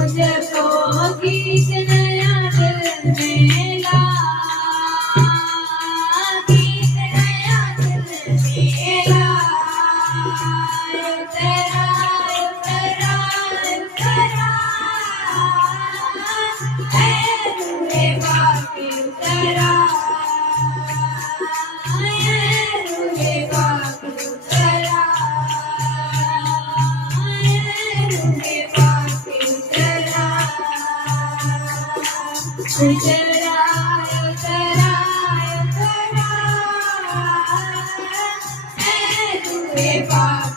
मुझको गीत नया दिल में ला, गीत नया दिल में ला। तेरा तेरा तेरा है रूहे बाकी तेरा, है रूहे बाकी तेरा, है रूहे बाकी तेरा। तेरा तेरा तेरा है रूहे बाकी